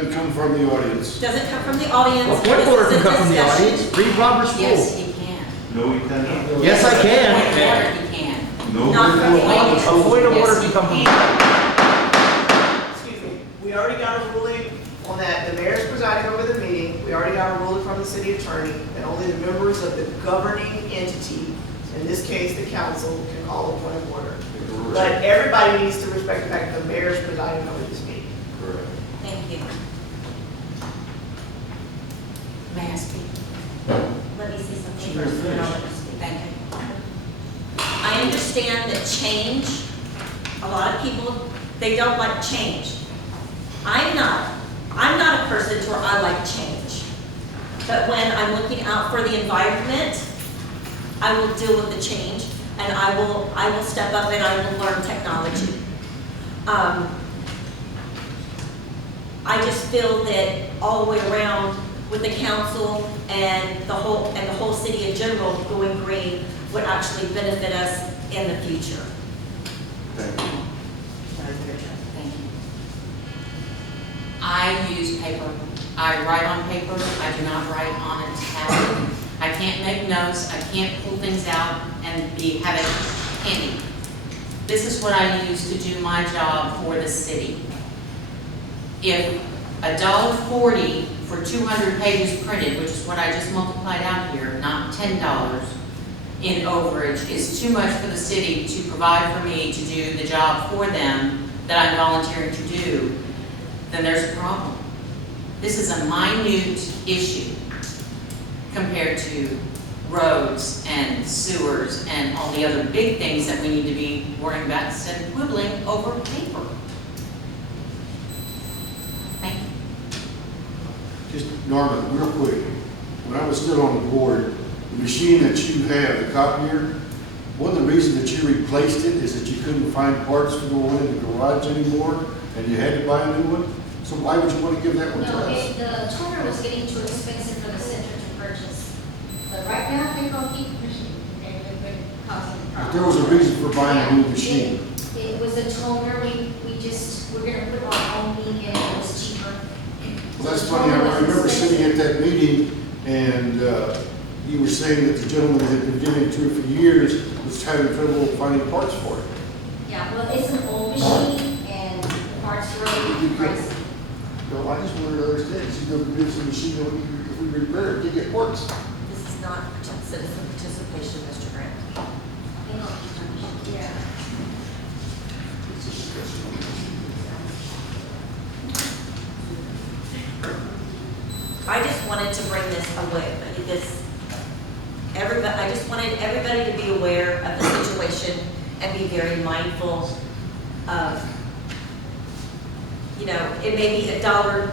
Doesn't come from the audience. Doesn't come from the audience. Well, point of This order is can a come from the discussion. audience. Read Robert's Yes, rules. he can. No, you cannot. Yes, I can. Point of order, he can. No. Not from the audience. A point of order Yes, can come from he the can. Excuse me, we already got a ruling on that, the mayor's presiding over the meeting, we already got a ruling from the city attorney, that only the members of the governing entity, in this case, the council, can call a point of order. But everybody needs to respect the fact that the mayor's presiding over this meeting. Correct. Thank you. May I speak? Let me see something first, and then I'll let you speak. Thank you. I understand that change, a lot of people, they don't like change. I'm not a person to where I like change. But when I'm looking out for the environment, I will deal with the change, and I will step up and I will learn technology. I just feel that all the way around with the council and the whole city in general going green would actually benefit us in the future. Thank you. Thank you. I use paper. I write on paper. I do not write on a tablet. I can't make notes. I can't pull things out and have it handy. This is what I use to do my job for the city. If $1.40 for 200 pages printed, which is what I just multiplied out here, not $10 in overage, is too much for the city to provide for me to do the job for them that I'm volunteering to do, then there's a problem. This is a minute issue compared to roads and sewers and all the other big things that we need to be worrying about instead of quibbling over paper. Thank you. Just, Norma, real quick, when I was still on the board, the machine that you have, the copier, one of the reasons that you replaced it is that you couldn't find parts to go in the garage anymore, and you had to buy a new one? So why would you want to give that one to No, us? the toner was getting too expensive for the center to purchase. But right now, they're gonna keep the machine, they're causing If problems. there was a reason for buying a new machine. It was a toner, we're gonna put our own ink in, it was cheaper. Well, that's funny, I remember sitting at that meeting, and you were saying that the gentleman that had been giving it to you for years was having trouble finding parts for it. Yeah, well, it's an old machine, and the parts are really pricey. No, I just wanted to understand, because you know, give us a machine, that if we repair it, you get parts. This is not citizen participation, Mr. Grant. They don't keep our machine. Yeah. It's a discussion. I just wanted to bring this away, I just wanted everybody to be aware of the situation and be very mindful of, you know, it may be a dollar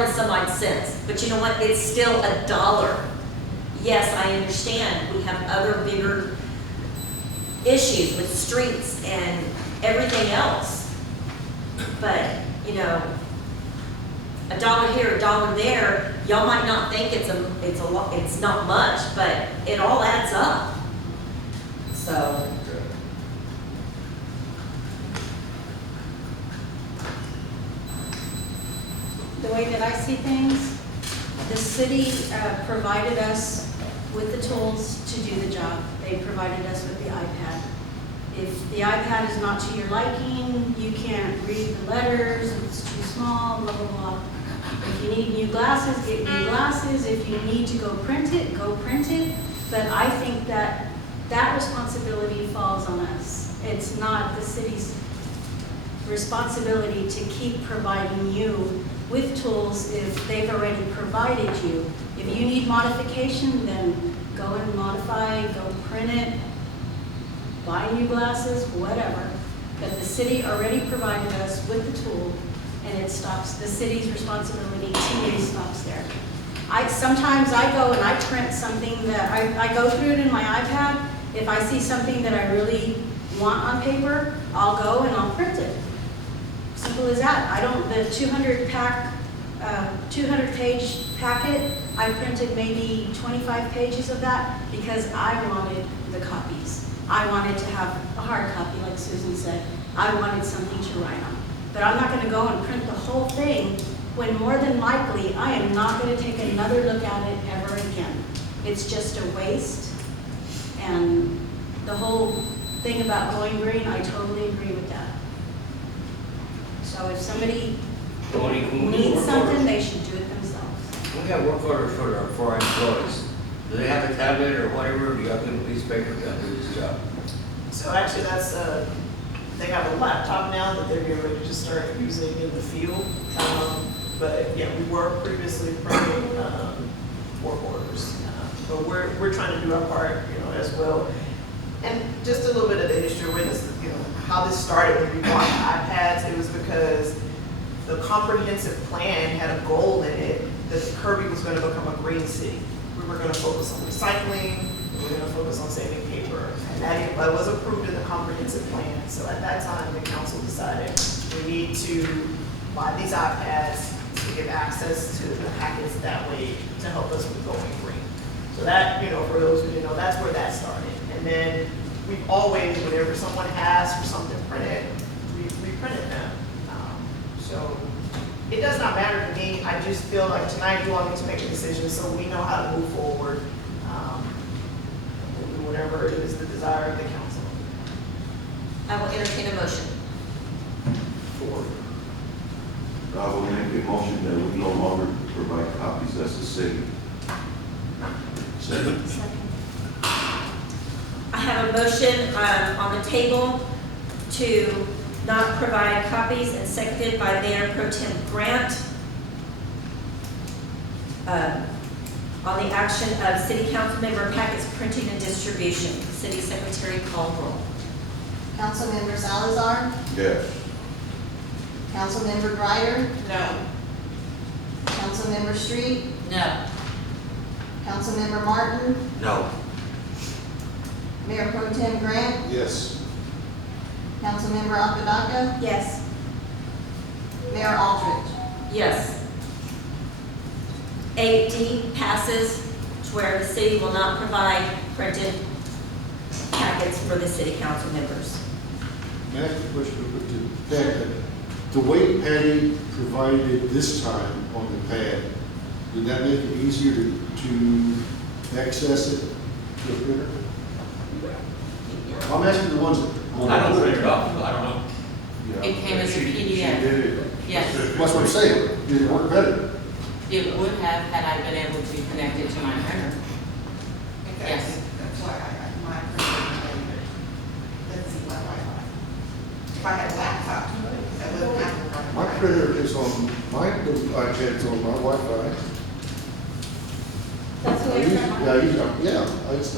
and some odd cents, but you know what, it's still $1. Yes, I understand, we have other bigger issues with streets and everything else, but, you know, $1 here, $1 there, y'all might not think it's a lot, it's not much, but it all adds up. So, The way that I see things, the city provided us with the tools to do the job. They provided us with the iPad. If the iPad is not to your liking, you can't read the letters, it's too small, blah, blah, blah. If you need new glasses, get new glasses. If you need to go print it, go print it. But I think that that responsibility falls on us. It's not the city's responsibility to keep providing you with tools if they've already provided you. If you need modification, then go and modify, go print it, buy new glasses, whatever. But the city already provided us with the tool, and it stops, the city's responsibility to me stops there. Sometimes I go and I print something that, I go through it in my iPad. If I see something that I really want on paper, I'll go and I'll print it. Simple as that. I don't, the 200 page packet, I printed maybe 25 pages of that because I wanted the copies. I wanted to have a hard copy, like Susan said. I wanted something to write on. But I'm not going to go and print the whole thing when more than likely, I am not gonna take another look at it ever again. It's just a waste. And the whole thing about going green, I totally agree with that. So if somebody Tony, can we do needs work something, orders? they should do it themselves. We got work orders for our employees. Do they have a tablet or whatever? Do you have to give a piece of paper to do this job? So actually, that's, they have a laptop now that they're getting ready to start using in the field. But yeah, we were previously printing, work orders. But we're trying to do our part, as well. And just a little bit of the history with this, how this started when we bought iPads, it was because the comprehensive plan had a goal in it that Kirby was gonna become a green city. We were gonna focus on recycling, we were gonna focus on saving paper. And that was approved in the comprehensive plan. So at that time, the council decided we need to buy these iPads to give access to the packets that way to help us with going green. So that, for those who didn't know, that's where that started. And then we've always, whenever someone asks for something printed, we printed them. So it does not matter to me. I just feel like tonight you all need to make a decision so we know how to move forward. Whatever it is the desire of the council. I will entertain a motion. I will make a motion that we no longer provide copies as a city. Second. I have a motion on the table to not provide copies and seconded by Mayor Pro Tem Grant on the action of City Council member packets printing and distribution. City Secretary call roll. Councilmember Salazar, Yes. Councilmember Greider, No. Councilmember Street, No. Councilmember Martin, No. Mayor Pro Tem Grant, Yes. Councilmember Apodaca, Yes. Mayor Aldridge. Yes. 8D passes to where the city will not provide printed packets for the city council members. May I ask a question real quick to Pat? The way Patty provided it this time on the pad, did that make it easier to access it to the printer? I'm asking the ones that. I don't print it off, so I don't know. It came as a She PDF. did it. Yes. That's what I'm saying. Did it work better? It would have had I been able to connect it to my printer. Yes. That's why I got my printer. Let's see my Wi-Fi. If I had a laptop, that wouldn't happen. My printer is on, my iPad's on my Wi-Fi. That's I use,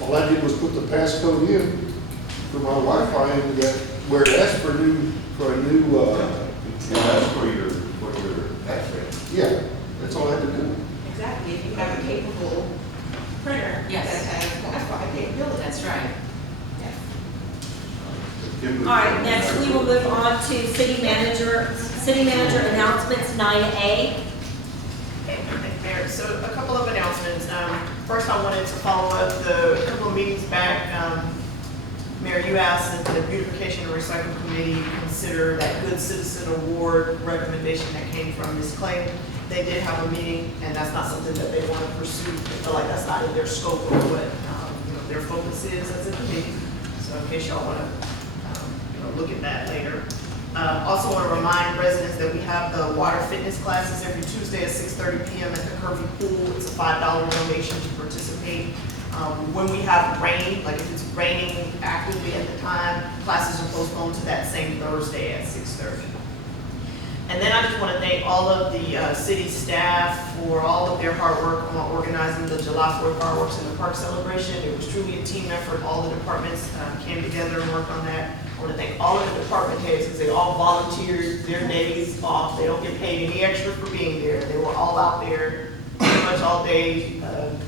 all I did was put the passcode in for my Wi-Fi and that, where it asked for a new, That's for your access. yeah, that's all I had to do. Exactly, if you have a capable printer that Yes. has Wi-Fi capability. That's right. All right, next we will move on to city manager announcements 9A. Okay, Mayor, so a couple of announcements. First, I wanted to follow up a couple of meetings back. Mayor, you asked that the Beautification and Recycling Committee consider that Good Citizen Award recommendation that came from Ms. Clay. They did have a meeting, and that's not something that they want to pursue. They feel like that's not in their scope of what their focus is as a committee. So in case y'all want to look at that later. Also want to remind residents that we have the water fitness classes every Tuesday at 6:30 p.m. at the Kirby Pool. It's a $5 donation to participate. When we have rain, like if it's raining actively at the time, classes are postponed to that same Thursday at 6:30. And then I just want to thank all of the city staff for all of their hard work on organizing the July 4th fireworks in the park celebration. It was truly a team effort. All the departments came together and worked on that. I want to thank all of the department heads because they all volunteered their days off. They don't get paid any extra for being there. They were all out there pretty much all day. I don't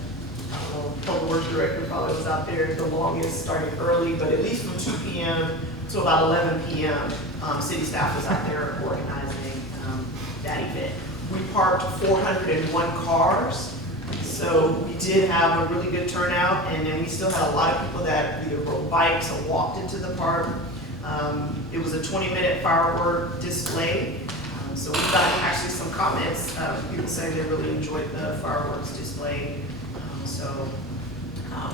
know, public works director probably was out there the longest, starting early, but at least from 2 p.m. to about 11 p.m. City staff was out there organizing that event. We parked 401 cars, so we did have a really good turnout, and then we still had a lot of people that either rode bikes or walked into the park. It was a 20-minute firework display. So we've gotten actually some comments, people saying they really enjoyed the fireworks display.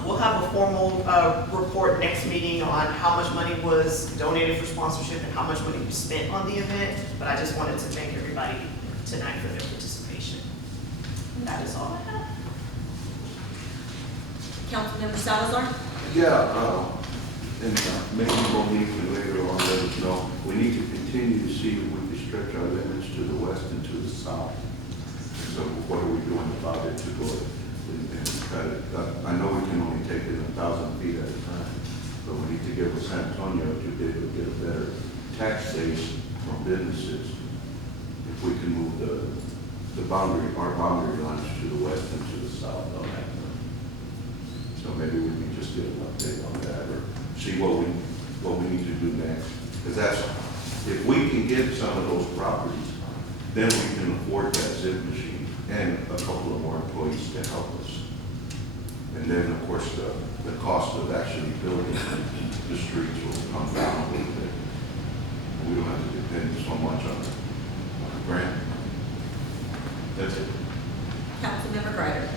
We'll have a formal report next meeting on how much money was donated for sponsorship and how much money was spent on the event. But I just wanted to thank everybody tonight for their participation. And that is all I have. Councilmember Salazar? Yeah, and maybe we'll need to later on let us know, we need to continue to see if we can stretch our limits to the west and to the south. So what are we doing about it to go and try to, I know we can only take it 1,000 feet at a time, but we need to give San Antonio to be able to get a better tax base from businesses. If we can move our boundary lines to the west and to the south on that. So maybe we can just get an update on that or see what we need to do next. Because that's, if we can get some of those properties, then we can afford that zip machine and a couple of more employees to help us. And then, of course, the cost of actually building the streets will come down a little bit. We don't have to depend so much on a grant. That's it. Councilmember Greider?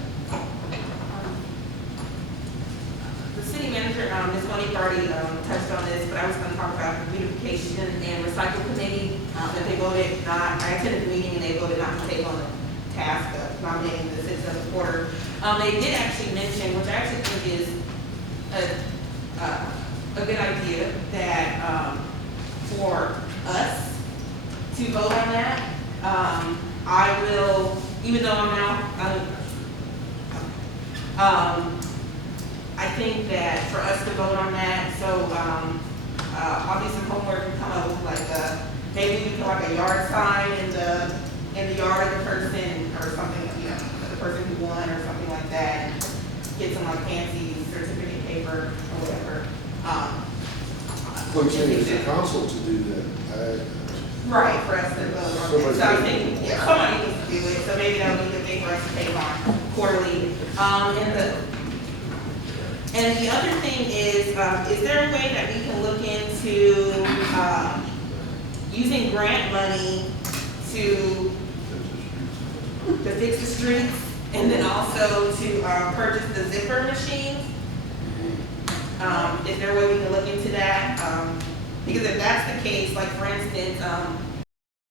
The city manager, Ms. Monique already touched on this, but I was going to talk about the beautification and recycle committee, that they voted not, I attended the meeting and they voted not to take on the task of nominating the citizen reporter. They did actually mention, which I actually think is a good idea, that for us to vote on that, I will, even though I'm now, I think that for us to vote on that, so I'll do some homework and come up with like maybe we put like a yard sign in the yard of the person or something, you know, the person who won or something like that. And get some like fancy certificate paper or whatever. What you're saying is the council to do that. Right, for us to vote on it. So I think, yeah, somebody needs to do it, so maybe that would be a thing for us to take on quarterly. And the other thing is there a way that we can look into using grant money to fix the streets and then also to purchase the zipper machines? Is there a way we can look into that? Because if that's the case, like for instance,